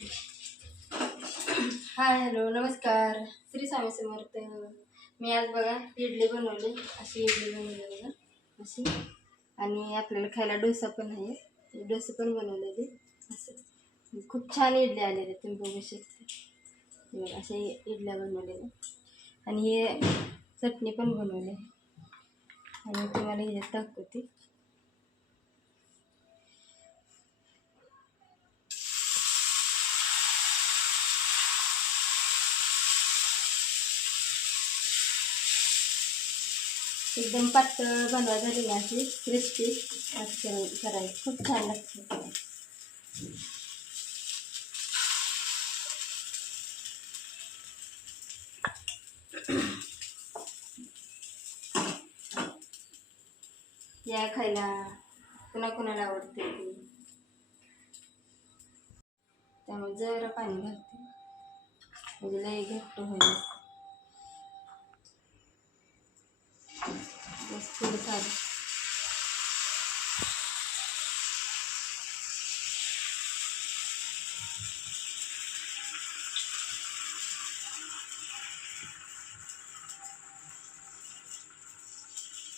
Hi hello नमस्कार श्री स्वामी समर्थ. मी आज बघा इडली बनवली. अशी इडली बनवली बघा अशी. आणि आपल्याला खायला डोसा पण आहे. डोसा पण बनवलेले असं. खूप छान इडली आलेले तुम्ही बघू शकता. अशा इडल्या बनवलेल्या आणि हे चटणी पण बनवली आणि तुम्हाला हे दाखवते. एकदम पातळ बनवा झाली ना अशी क्रिस्पी करायची. खूप छान लागते. या खायला कुणाकुणाला आवडते ती. त्यामुळे जरा पाणी घालते म्हणजे लई घट्ट होईल. बस थोडं साधं.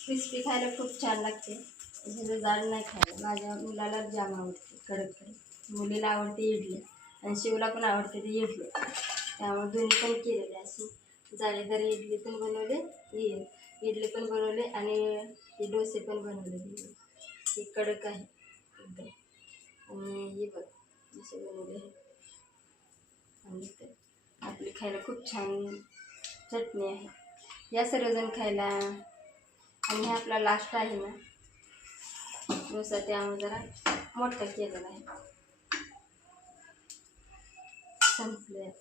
क्रिस्पी खायला खूप छान लागते. ह्याचं जाड नाही खायला. माझ्या मुलाला जाम आवडते कडक कडक. मुलीला आवडते इडली आणि शिवला पण आवडते ती इडली. त्यामुळे दोन्ही पण केलेले अशी जाळीदार इडली पण बनवले, इडली पण बनवले आणि ते डोसे पण बनवले. ते कडक आहे एकदम. आणि हे बघ असे बनवले आहे. आणि ते आपली खायला खूप छान चटणी आहे. या सर्वजण खायला. आणि हे आपला लास्ट आहे ना डोसा, त्यामुळे जरा मोठा केलेला आहे. संपले.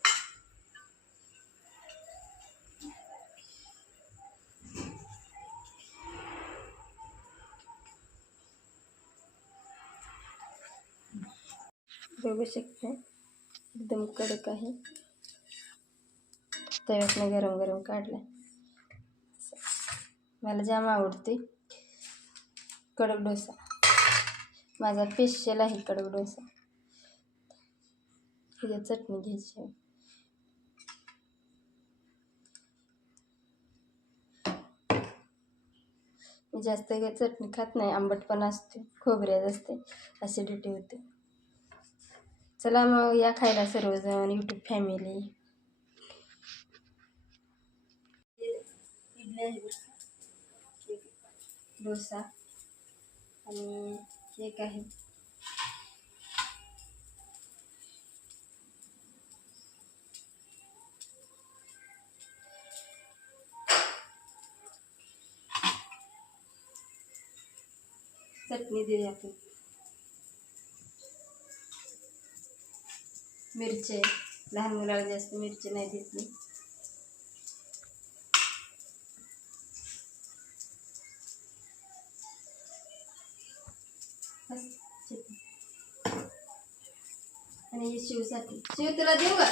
बघू शकते एकदम कडक आहे. तव्यातनं गरम गरम काढला. मला जाम आवडते कडक डोसा. माझा स्पेशल आहे कडक डोसा. ह्याच्यात चटणी घ्यायची. मी जास्त काही चटणी खात नाही. आंबट पण असते, खोबऱ्यात असते, ॲसिडिटी होते. चला मग या खायला सर्वजण यूट्यूब फॅमिली. इडली आहे डोसा आणि केक आहे. चटणी देऊया आपण. मिरची, लहान मुलाला जास्त मिरची नाही देत मी. आणि शिवसाठी. शिव तुला देऊ का?